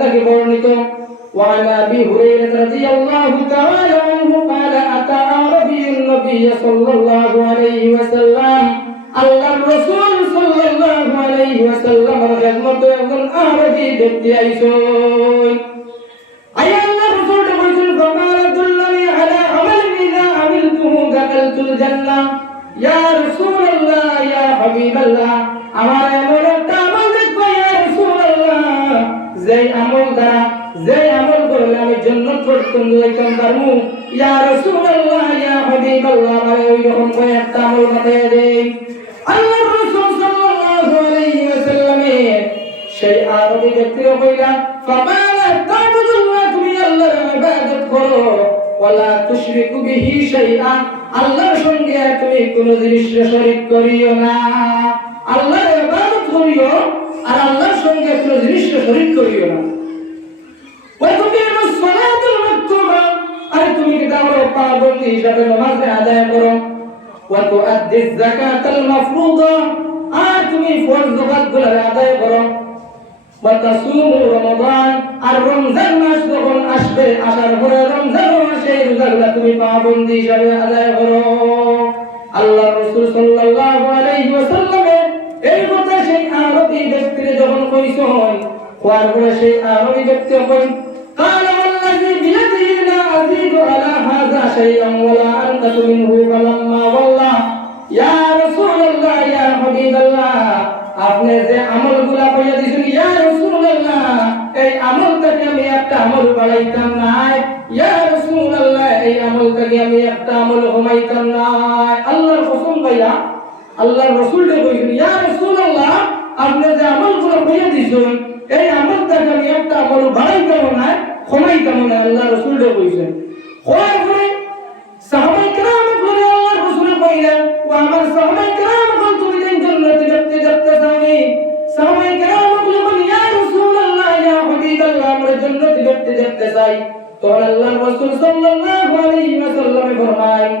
থেকে বর্ণিত وعن ابي هريره رضي الله تعالى عنه قال اتى عربي النبي صلى الله عليه وسلم আল্লাহ রসুল সাল্লাল্লাহু আলাইহি ওয়াসাল্লামের খেদমতে একজন আরবি ব্যক্তি আইসন আই আল্লাহ রসুল বলেছেন ফাকাল দুল্লানি আলা আমাল ইযা আমিলতুহু দাখালতুল জান্নাহ ইয়া রাসূলুল্লাহ ইয়া হাবিবাল্লাহ আমার এমন যেই আমল দ্বারা যেই আমল করলে আমি জান্নাত পর্যন্ত যাইতাম পারমু ইয়া রাসূলুল্লাহ, ইয়া হাবিবাল্লাহ, আমার ওই রকম একটা আমল বাতায় দেই। আল্লাহ রাসূল সাল্লাল্লাহু আলাইহি ওয়াসাল্লামের সেই আরবি কইলা তাবুদুল্লাহ, তুমি আল্লাহর ইবাদত করো। ওয়ালা তুশরিকু বিহি শাইআ। আল্লাহর সঙ্গে তুমি কোন জিনিস শরীক করিও না। আল্লাহর ইবাদত করিও, আর আল্লাহর সঙ্গে কোন জিনিস দাও পাবন্দি হিসাবে নামাজ আদায় করো ওয়া তুআদ্দি যাকাতাল মাফরুদা আর তুমি ফরজ যাকাতগুলো আদায় করো وتصوموا رمضان আর রমজান মাস যখন আসবে আসার পরে রমজান মাসে রোজাগুলো তুমি পাবন্দি হিসাবে আদায় করো আল্লাহ রাসূল সাল্লাল্লাহু আলাইহি ওয়াসাল্লাম এই কথা সেই আরবি ব্যক্তিরে যখন কইছেন কোয়ার পরে সেই আরবি ব্যক্তি কই قال والذي بيده لا أزيد على هذا شيئا ولا أنقص منه فلما والله يا رسول الله يا حبيب الله আপনি যে আমলগুলা কইয়া দিছেন ইয়া রাসূলুল্লাহ এই আমলটাকে আমি একটা আমল বাড়াইতাম না ইয়া রাসূলুল্লাহ এই আমলটাকে আমি একটা আমল কমাইতাম না আল্লাহর কসম ভাইয়া আল্লাহর রাসূলকে কইছেন ইয়া রাসূলুল্লাহ আপনি যে আমলগুলো কইয়া দিছেন এই আমলটাকে আমি একটা আমল বাড়াইতাম না কমাইতাম না আল্লাহর রাসূলকে কইছেন কয় করে সাহাবায়ে কেরাম বলে আল্লাহর রাসূল কইলেন, ও আমার সাহাবায়ে কেরাম কোন তুমি দিন জান্নাতে যেতে সাহাবায়ে কেরাম ইয়া ইয়া হাবিবাল্লাহ, আমরা তখন সাল্লাল্লাহু আলাইহি ফরমায়,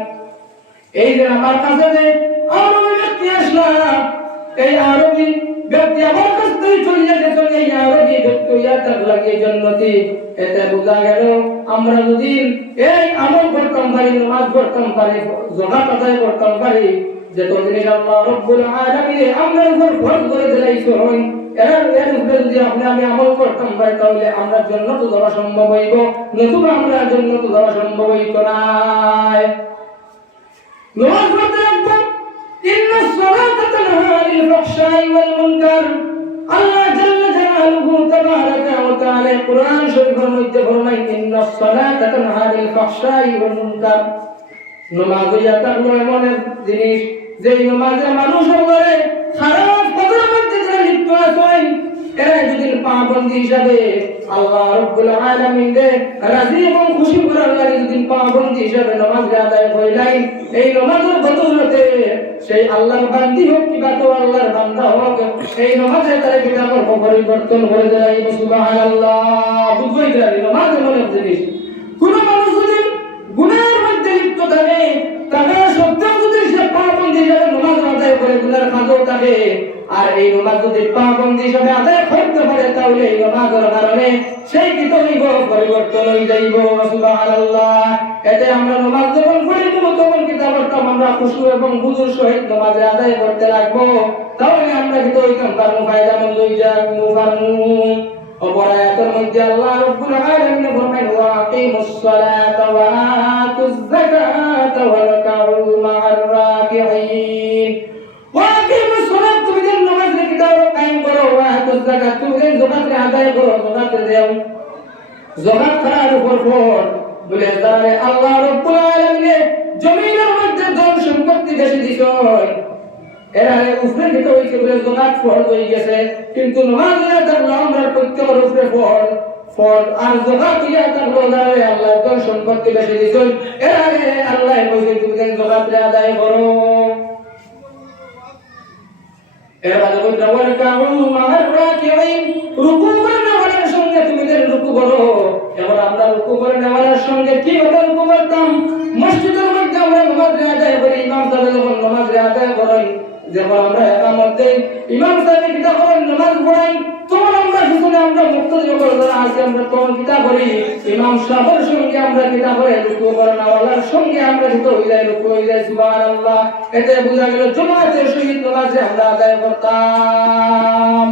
এই যে আমার কাছে যে আরবি ব্যক্তি আসলাম, এই আরবি ব্যক্তি আমার ব্যক্তি তাক এতে বোঝা গেল, আমরা যদি এই আমল করতাম পারি পড়তাম পারি করতাম পারি যে তো জিনিস আল্লাহ রব্বুল আলামিন আমরা উপর ফরজ করে এর এর উপরে যদি আপনি আমি আমল করতাম পারি, তাহলে আমরা যাওয়া সম্ভব হইব, নতুবা আমরা যাওয়া সম্ভব না। নামাজ ফাহশাই ওয়াল মুনকার আল্লাহ আছেন এরা যদি পাবন্দি হিসাবে আল্লাহ রব্বুল আলামিন এবং খুশি করার লাগি যদি পাবন্দি হিসাবে নামাজ আদায় হইলাই এই নামাজের বদৌলতে সেই আল্লাহর বান্দি হোক কিবা তো আল্লাহর বান্দা হোক এই নামাজে তারা কিতাবের পরিবর্তন করে দেয় সুবহানাল্লাহ। বুঝবই গেল নামাজ এক জিনিস। কোন মানুষ যদি গুনাহের মধ্যে লিপ্ত থাকে, তাকে সত্ত্বেও যদি সে পাবন্দি হিসাবে নামাজ আদায় করে, গুনার কাজও থাকে আর এই নামাজ যদি পাবন্দি হিসাবে আদায় করতে পারে, তাহলে এই নামাজের কারণে সেই কিতবিগ পরিবর্তন হয়ে যাইব, সুবহানাল্লাহ। এতে আমরা নামাজ যখন পড়িব, তখন কিতাবটা আমরা খুশু এবং বুজুর সহিত নামাজে আদায় করতে তাহলে আমরা কিন্তু ওইখান কারণ ফায়দা মন্দ যাক মুফারমু অপর আয়াতের মধ্যে আল্লাহ রাব্বুল ওয়া আতুজ আদায় করো যাকাত দাও। যাকাত করার উপর পর বলে তাহলে আল্লাহ রাব্বুল আলামিন জমিনের মধ্যে ধন সম্পত্তি বেশি দিছেন এরা উপরে দিতে হয়েছে বলে জোনাত ফরজ হয়ে গেছে, কিন্তু নামাজ ইয়া থাকল আমরা প্রত্যেকের উপরে ফল ফল আর জোনাত ইয়া থাকল দাঁড়াবে আল্লাহ তো সম্পত্তি বেশি দিছেন এরা আল্লাহ বলছে তুমি জোনাত আদায় করো। এরা বলে কাউ মাহার রাকিঈন রুকু করে নেওয়ার সঙ্গে তুমি রুকু করো। এবার আমরা রুকু করে নেওয়ার সঙ্গে কি ভাবে রুকু করতাম। মসজিদের মধ্যে আমরা নামাজ আদায় করি, ইমাম সাহেব যখন নামাজ আদায় করেন যেমন আমরা একার মধ্যে ইমাম সাহেব কিতাব নামাজ পড়াই তোমার আমরা পিছনে আমরা মুক্ত জগৎ যারা আমরা তোমার কিতা করি। ইমাম সাহেবের সঙ্গে আমরা কিতা করে রুকু করে না সঙ্গে আমরা কিতা হয়ে যায় রুকু হয়ে যায় সুবহানাল্লাহ। এতে বোঝা গেল জমাতে শহীদ নামাজে আমরা আদায় করতাম।